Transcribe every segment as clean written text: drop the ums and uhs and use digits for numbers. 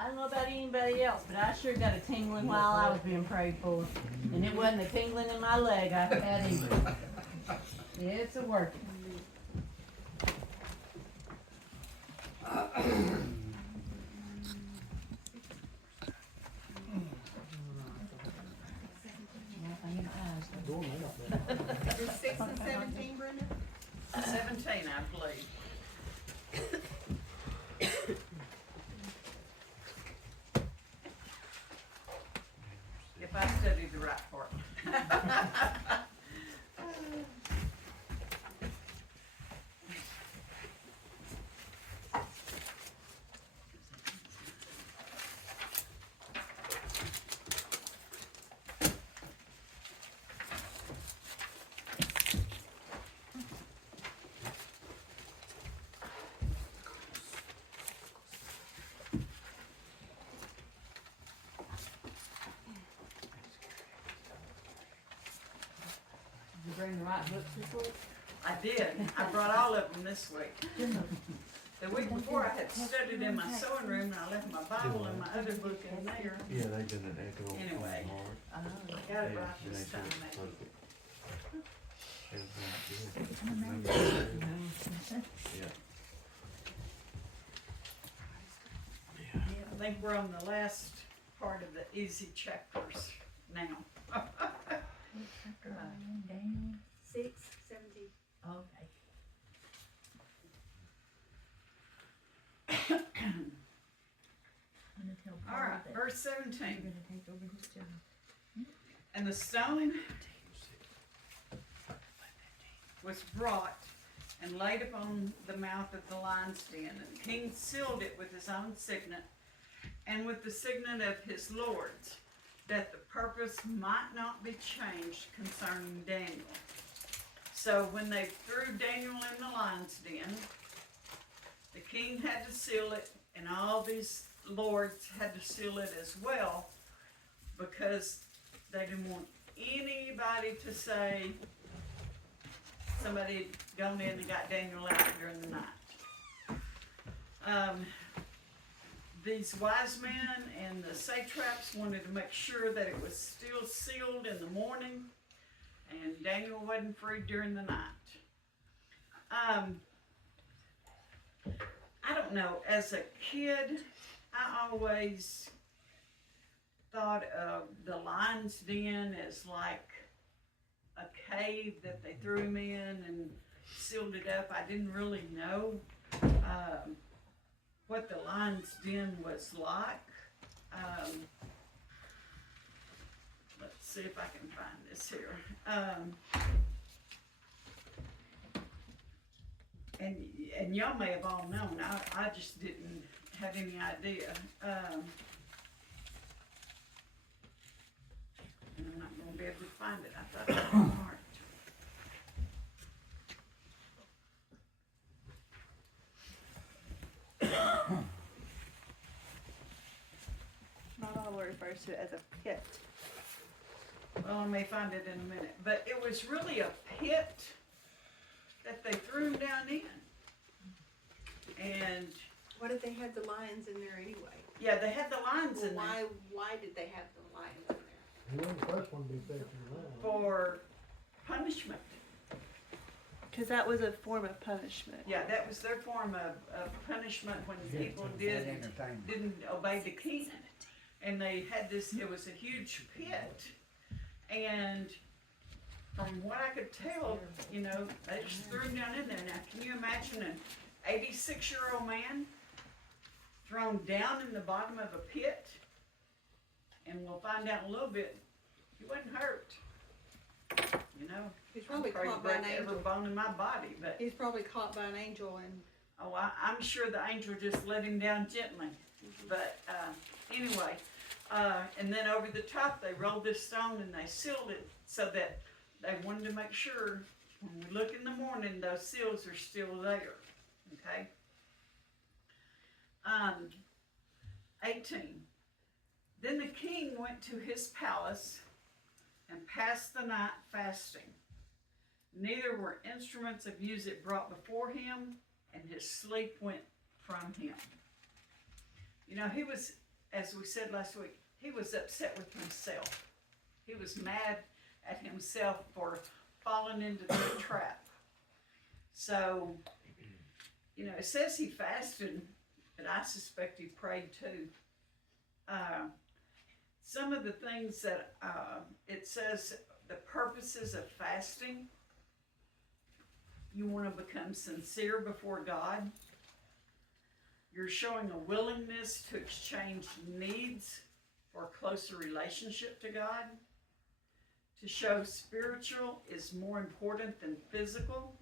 I don't know about anybody else, but I sure got a tingling while I was being prayed for. And it wasn't a tingling in my leg I had either. Yeah, it's a working. Is 6 and 17, Brenda? 17, I believe. If I studied the right part. Did you bring the right books this week? I did. I brought all of them this week. The week before, I had studied in my sewing room, and I left my Bible and my other book in there. Yeah, they did an echo. Anyway. Oh. Got it right this time, maybe. Yeah. I think we're on the last part of the easy chapters now. Daniel, 6, 17. okay. All right, verse 17. You're gonna take over his job. And the stone was brought and laid upon the mouth of the lion's den. And the king sealed it with his own signet and with the signet of his lords, that the purpose might not be changed concerning Daniel. So when they threw Daniel in the lion's den, the king had to seal it, and all these lords had to seal it as well, because they didn't want anybody to say somebody had gone in and got Daniel out during the night. These wise men and the satraps wanted to make sure that it was still sealed in the morning, and Daniel wasn't free during the night. I don't know, as a kid, I always thought of the lion's den as like a cave that they threw him in and sealed it up. I didn't really know what the lion's den was like. Let's see if I can find this here. And y'all may have all known, I just didn't have any idea. And I'm not gonna be able to find it. I thought it was marked. My Bible refers to it as a pit. Well, I may find it in a minute, but it was really a pit that they threw him down in. And Why did they have the lions in there anyway? yeah, they had the lions in there Why did they have the lions in there? He wasn't the first one to be fed to the lion. for punishment. Because that was a form of punishment. Yeah, that was their form of punishment when people didn't obey the king. And they had this, it was a huge pit. And from what I could tell, you know, they just threw him down in there. Now, can you imagine an 86-year-old man thrown down in the bottom of a pit? And we'll find out in a little bit, he wasn't hurt. You know, He's probably I'm afraid caught to by an break every angel. bone in my body, but He's probably caught by an angel and oh, I'm sure the angel just let him down gently. But anyway, and then over the top they rolled this stone and they sealed it so that they wanted to make sure when we look in the morning those seals are still there. Okay. 18. Then the king went to his palace and passed the night fasting. Neither were instruments of music brought before him, and his sleep went from him. You know, he was as we said last week, he was upset with himself. He was mad at himself for falling into the trap. So, you know, it says he fasted, but I suspect he prayed too. Some of the things that it says, the purposes of fasting, you want to become sincere before God. You're showing a willingness to exchange needs for a closer relationship to God. To show spiritual is more important than physical.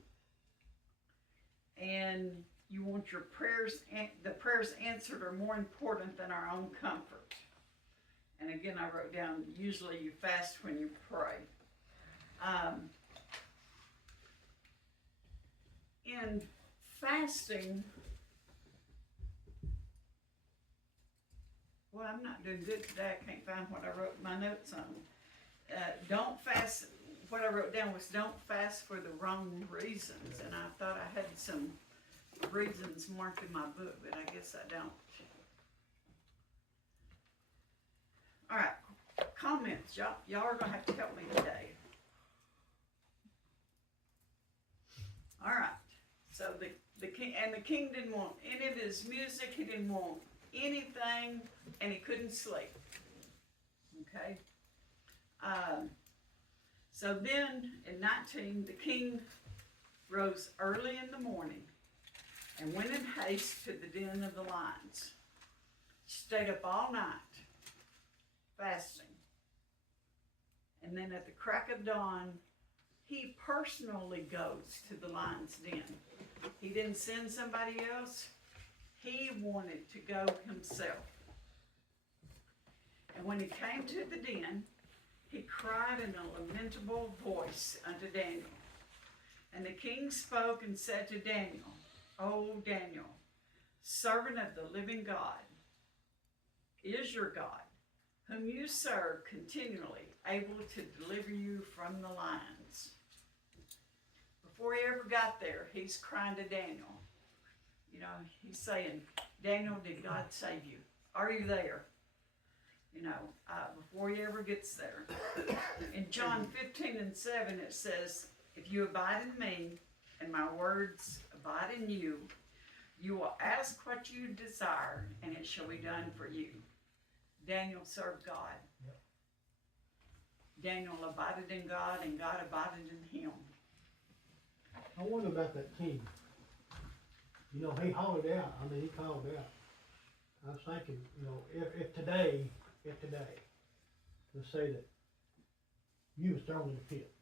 And you want your prayers, the prayers answered are more important than our own comfort. And again, I wrote down, usually you fast when you pray. In fasting, well, I'm not doing good today. I can't find what I wrote my notes on. Don't fast, what I wrote down was don't fast for the wrong reasons. And I thought I had some reasons marked in my book, but I guess I don't. All right, comments. Y'all are gonna have to help me today. All right. So the king didn't want any of his music. He didn't want anything, and he couldn't sleep. Okay. So then in 19, the king rose early in the morning and went in haste to the den of the lions. Stayed up all night fasting. And then at the crack of dawn, he personally goes to the lion's den. He didn't send somebody else. He wanted to go himself. And when he came to the den, he cried in a lamentable voice unto Daniel. And the king spoke and said to Daniel, O Daniel, servant of the living God, is your God, whom you serve continually, able to deliver you from the lions. Before he ever got there, he's crying to Daniel. You know, he's saying, Daniel, did God save you? Are you there? You know, before he ever gets there. In John 15:7, it says, if you abide in me and my words abide in you, you will ask what you desire and it shall be done for you. Daniel served God. Yep. Daniel abided in God and God abided in him. I wonder about that king. You know, he hollered out, he called out. I was thinking, you know, if today, let's say that you was thrown in the pit,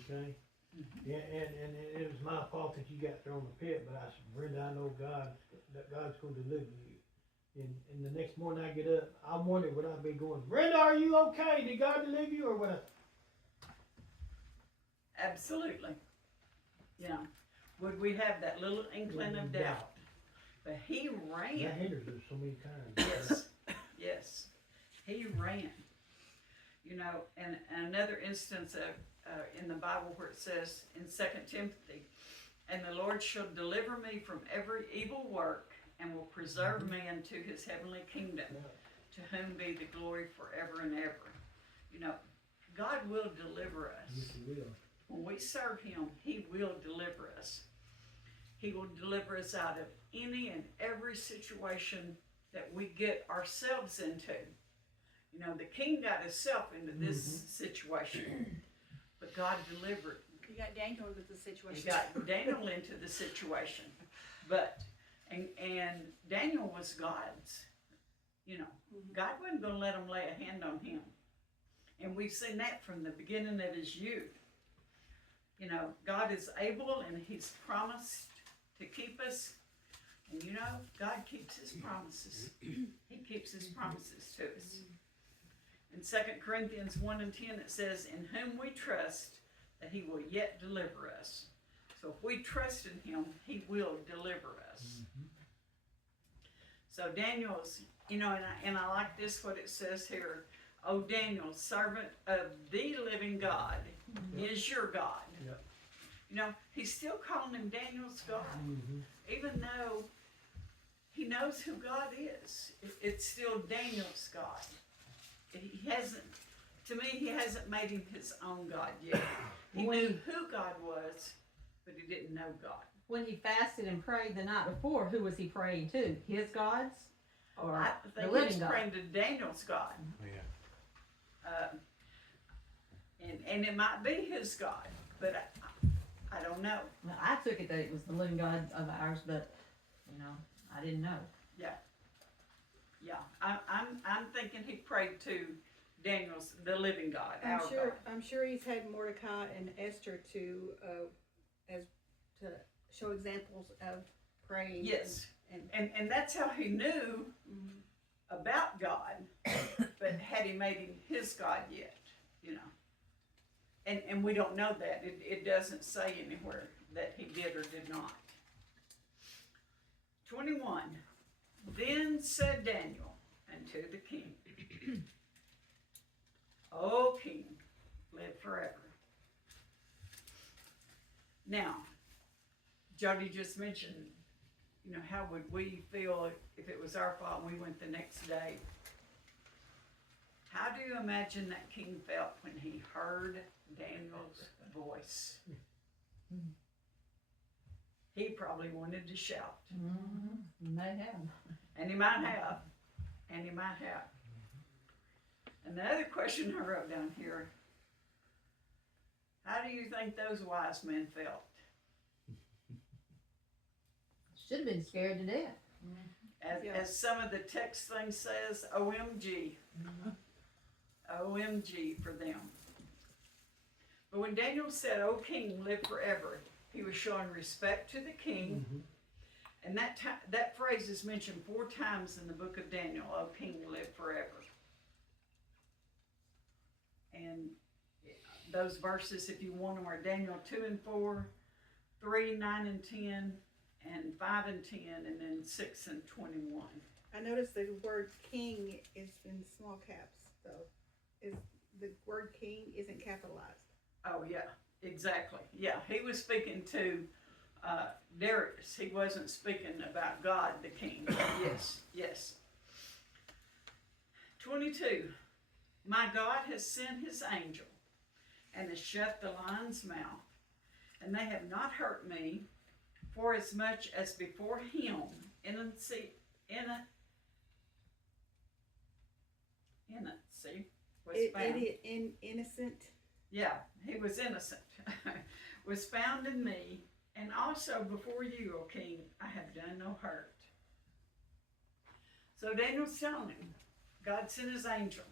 okay? Mm-hmm. And it was my fault that you got thrown in the pit, but I said, Brenda, I know that God's going to deliver you. And the next morning I get up, I'm wondering would I be going, Brenda, are you okay? Did God deliver you or what? Absolutely. Yeah. Would we have that little inkling of doubt? But he ran. That hinders us so many times. Yes. Yes. He ran. You know, and another instance of in the Bible where it says in 2 Timothy, and the Lord shall deliver me from every evil work and will preserve me unto his heavenly kingdom, to whom be the glory forever and ever. You know, God will deliver us. Yes, he will. When we serve him, he will deliver us. He will deliver us out of any and every situation that we get ourselves into. You know, the king got himself into this situation, but God delivered. You got Daniel into the situation. He got Daniel into the situation, but and Daniel was God's. You know, God wasn't going to let him lay a hand on him, and we've seen that from the beginning of his youth. You know, God is able, and he's promised to keep us. And you know, God keeps his promises. He keeps his promises to us. In 2 Corinthians 1:10, it says, in whom we trust that he will yet deliver us. So if we trust in him, he will deliver us. So Daniel's, you know, and I like this, what it says here. O Daniel, servant of the living God, is your God. Yep. You know, he's still calling him Daniel's God. Even though he knows who God is. It's still Daniel's God. He hasn't, to me, he hasn't made him his own God yet. He knew who God was, but he didn't know God. When he fasted and prayed the night before, who was he praying to? His gods? Or I the think he living was God? praying to Daniel's God. Yeah. And it might be his God, but I don't know. Well, I took it that it was the living God of ours, but, you know, I didn't know. Yeah, I'm thinking he prayed to Daniel's, the living God, our God. I'm sure he's had Mordecai and Esther to show examples of praying. Yes, And and that's how he knew about God, but had he made him his God yet, you know? And we don't know that. It doesn't say anywhere that he did or did not. 21. Then said Daniel unto the king, O king, live forever. Now, Jody just mentioned, you know, how would we feel if it was our fault and we went the next day? How do you imagine that king felt when he heard Daniel's voice? He probably wanted to shout. Mm-hmm. They have. And he might have. And he might have. And the other question I wrote down here, how do you think those wise men felt? Should have been scared to death. As some of the text thing says, OMG. OMG for them. But when Daniel said, O king, live forever, he was showing respect to the king. And that phrase is mentioned 4 times in the book of Daniel, O king, live forever. And those verses, if you want them, are Daniel 2 and 4, 3, 9 and 10, and 5 and 10, and then 6 and 21. I noticed the word king is in small caps, though. Is the word king isn't capitalized. Oh, yeah, exactly. Yeah, he was speaking to Darius. He wasn't speaking about God, the king. Yes. 22. My God has sent his angel and has shut the lion's mouth, and they have not hurt me, for as much as before him innocency was found. Innocent. Yeah, he was innocent. Was found in me, and also before you, O king, I have done no hurt. So Daniel's telling him, God sent his angel.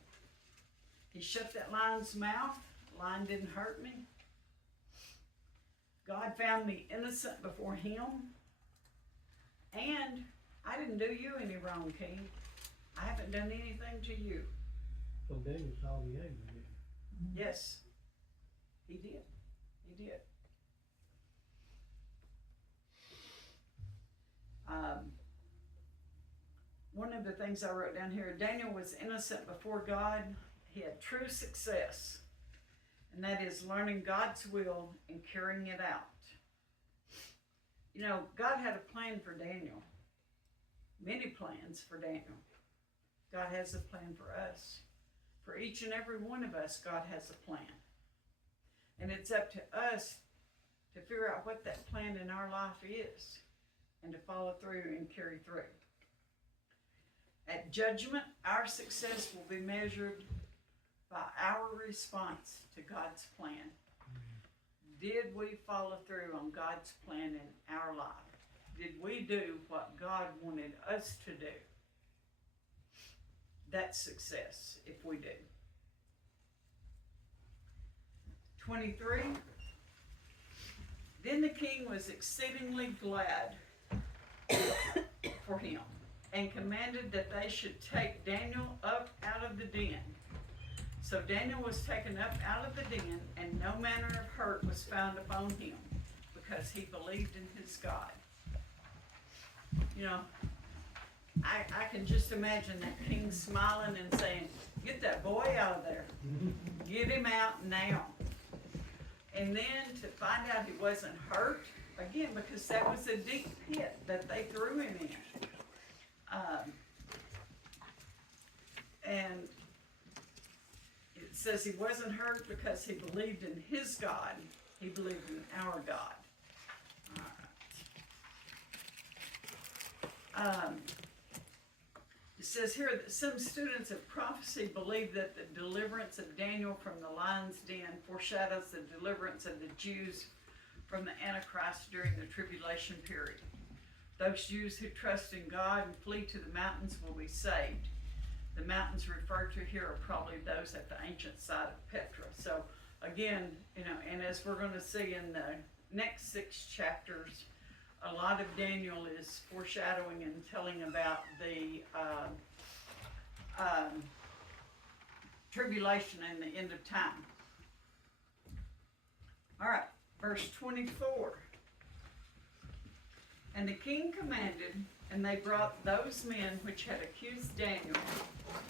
He shut that lion's mouth. The lion didn't hurt me. God found me innocent before him. And I didn't do you any wrong, king. I haven't done anything to you. So Daniel saw the angel, didn't he? Yes, he did. He did. One of the things I wrote down here, Daniel was innocent before God. He had true success, and that is learning God's will and carrying it out. You know, God had a plan for Daniel, many plans for Daniel. God has a plan for us. For each and every one of us, God has a plan. And it's up to us to figure out what that plan in our life is and to follow through and carry through. At judgment, our success will be measured by our response to God's plan. Did we follow through on God's plan in our life? Did we do what God wanted us to do? That's success if we do. 23. Then the king was exceedingly glad for him, and commanded that they should take Daniel up out of the den. So Daniel was taken up out of the den, and no manner of hurt was found upon him, because he believed in his God. You know, I can just imagine that king smiling and saying, get that boy out of there. Get him out now. And then to find out he wasn't hurt, again, because that was a deep pit that they threw him in. And it says he wasn't hurt because he believed in his God. He believed in our God. All right. It says here that some students of prophecy believe that the deliverance of Daniel from the lion's den foreshadows the deliverance of the Jews from the Antichrist during the tribulation period. Those Jews who trust in God and flee to the mountains will be saved. The mountains referred to here are probably those at the ancient site of Petra. So again, and as we're going to see in the next 6 chapters, a lot of Daniel is foreshadowing and telling about the tribulation and the end of time. All right, verse 24. And the king commanded, and they brought those men which had accused Daniel,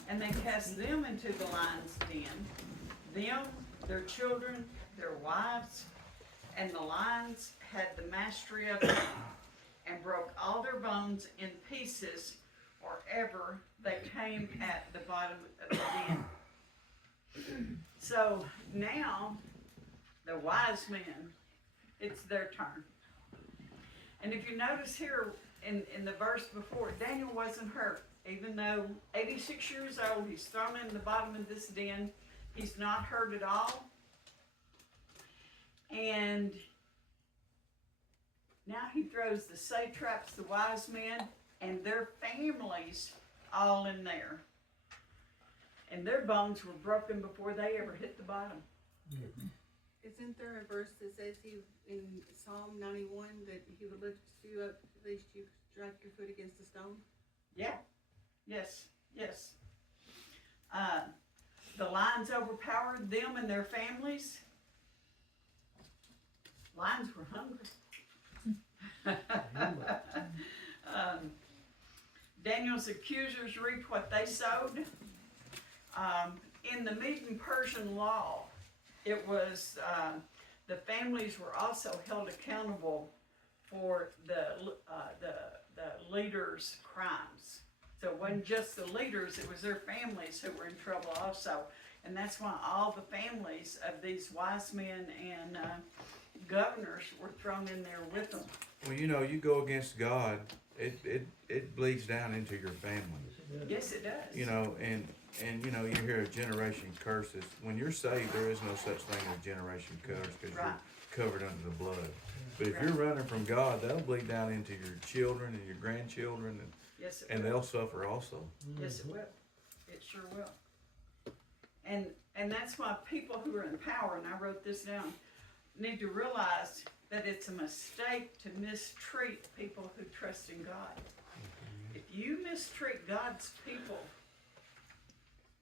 and they cast them into the lion's den, them, their children, their wives, and the lions had the mastery of them, and broke all their bones in pieces, or ever they came at the bottom of the den. So now, the wise men, it's their turn. And if you notice here in the verse before, Daniel wasn't hurt. Even though 86 years old, he's thrown in the bottom of this den. He's not hurt at all. And now he throws the satraps, the wise men, and their families all in there. And their bones were broken before they ever hit the bottom. Isn't there a verse that says in Psalm 91 that he would lift you up lest you strike your foot against a stone? Yeah. Yes. The lions overpowered them and their families. Lions were hungry. Daniel's accusers reaped what they sowed. In the Median Persian law, it was the families were also held accountable for the leaders' crimes. So it wasn't just the leaders; it was their families who were in trouble also, and that's why all the families of these wise men and governors were thrown in there with them. Well, you go against God, it bleeds down into your family. Yes, it does. And you hear of generation curses. When you're saved, there is no such thing as generation curse because Right. you're covered under the blood. But if Right. you're running from God, that'll bleed down into your children and your grandchildren, Yes, it and will. they'll suffer also. Yes, it will. It sure will. And that's why people who are in power, and I wrote this down, need to realize that it's a mistake to mistreat people who trust in God. If you mistreat God's people,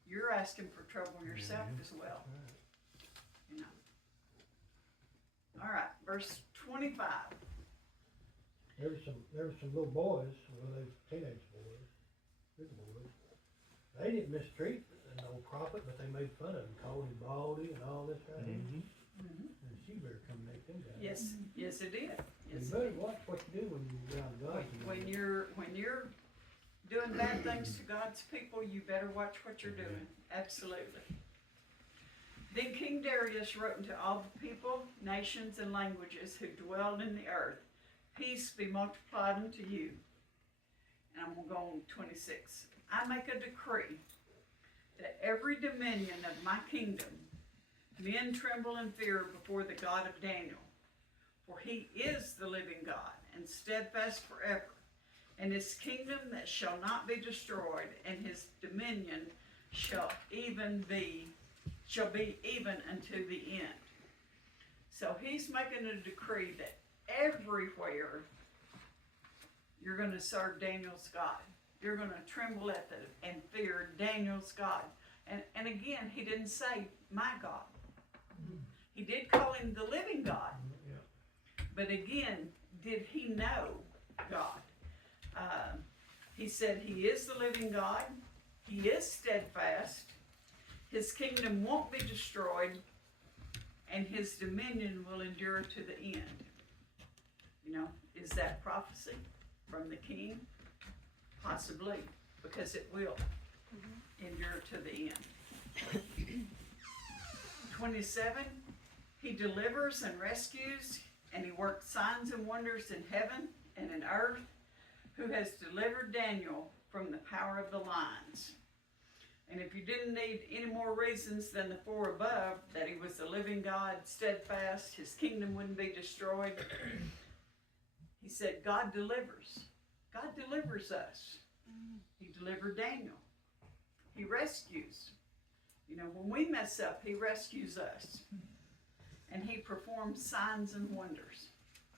you're asking for trouble yourself as well. All right, verse 25. There was some little boys, well, they were teenage boys, big boys. They didn't mistreat no prophet, but they made fun of him, called him baldy and all this right here. And she better come make them guys. Yes, it did. You Yes, better watch what you do when you're around God. when you're doing bad things to God's people, you better watch what you're doing. Absolutely. Then King Darius wrote unto all the people, nations, and languages who dwelled in the earth, peace be multiplied unto you. And I'm going to go on 26. I make a decree that every dominion of my kingdom, men tremble and fear before the God of Daniel. For he is the living God, and steadfast forever. And his kingdom that shall not be destroyed, and his dominion shall be even unto the end. So he's making a decree that everywhere you're going to serve Daniel's God. You're going to tremble at and fear Daniel's God. And again, he didn't say my God. He did call him the living God. But again, did he know God? He said he is the living God. He is steadfast. His kingdom won't be destroyed. And his dominion will endure to the end. Is that prophecy from the king? Possibly, because it will endure to the end. 27, he delivers and rescues, and he works signs and wonders in heaven and in earth, who has delivered Daniel from the power of the lions. And if you didn't need any more reasons than the 4 above, that he was the living God, steadfast, his kingdom wouldn't be destroyed, he said, God delivers. God delivers us. He delivered Daniel. He rescues. You know, when we mess up, he rescues us. And he performs signs and wonders.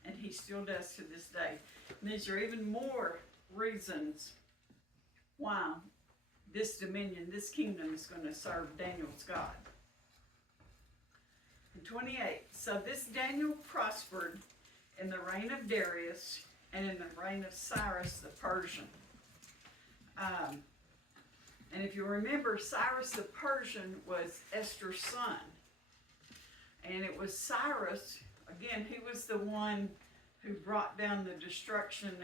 And he still does to this day. And these are even more reasons why this dominion, this kingdom is going to serve Daniel's God. In 28, so this Daniel prospered in the reign of Darius and in the reign of Cyrus the Persian. And if you remember, Cyrus the Persian was Esther's son. And it was Cyrus, again, he was the one who brought down the destruction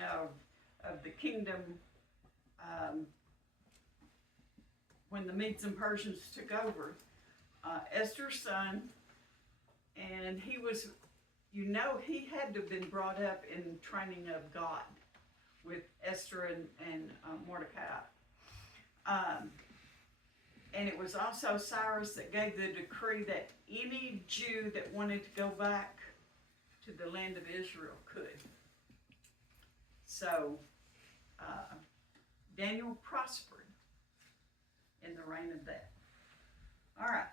of the kingdom when the Medes and Persians took over. Esther's son, and he was, you know, he had to have been brought up in training of God with Esther and Mordecai. And it was also Cyrus that gave the decree that any Jew that wanted to go back to the land of Israel could. So, Daniel prospered in the reign of that. All right,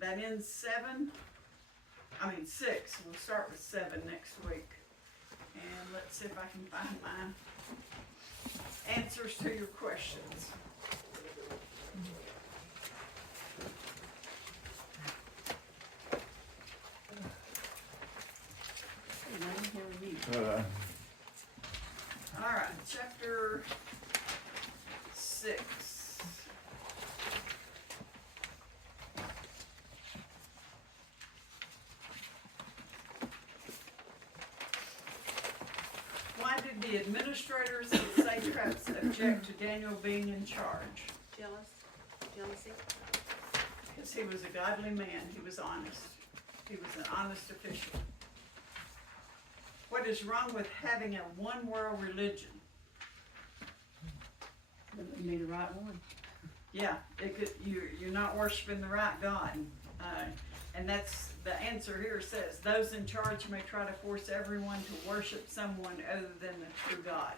that ends 6. We'll start with 7 next week. And let's see if I can find my answers to your questions. All right, chapter 6. Why did the administrators and satraps object to Daniel being in charge? Jealousy. Because he was a godly man, he was honest. He was an honest official. What is wrong with having a one-world religion? You need the right one. Yeah, you're not worshiping the right God. And that's, the answer here says, those in charge may try to force everyone to worship someone other than the true God.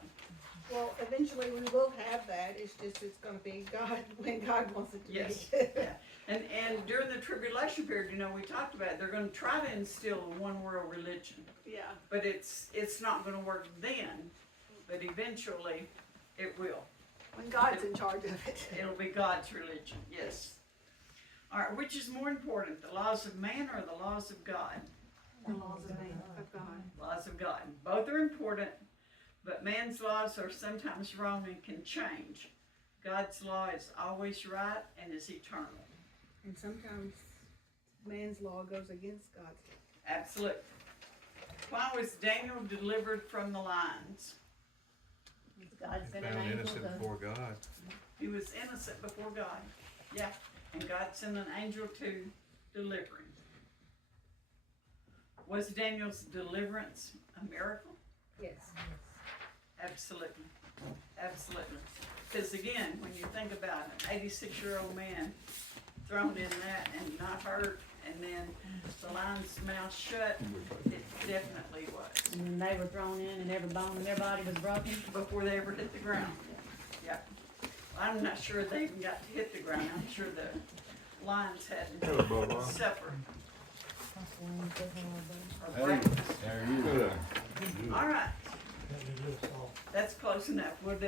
Well, eventually we will have that, it's gonna be God, when God wants it to be. Yes, yeah. And during the tribulation period, you know, we talked about it, they're gonna try to instill a one-world religion. Yeah. But it's not gonna work then, but eventually it will. When God's in charge of it. It'll be God's religion, yes. All right, which is more important, the laws of man or the laws of God? The laws of man, of God. Laws of God. Both are important, but man's laws are sometimes wrong and can change. God's law is always right and is eternal. And sometimes man's law goes against God's law. Absolutely. Why was Daniel delivered from the lions? God sent an Found angel innocent to, before God. He was innocent before God. Yeah. And God sent an angel to deliver him. Was Daniel's deliverance a miracle? Yes. Absolutely. Absolutely. Because again, when you think about an 86-year-old man thrown in that and not hurt, and then the lion's mouth shut, it definitely was. and then they were thrown in and every bone in their body was broken. Before they ever hit the ground. Yeah. I'm not sure they even got to hit the ground. I'm sure the lions had supper or breakfast. There you go. All right, That was a little soft. that's close enough. We'll do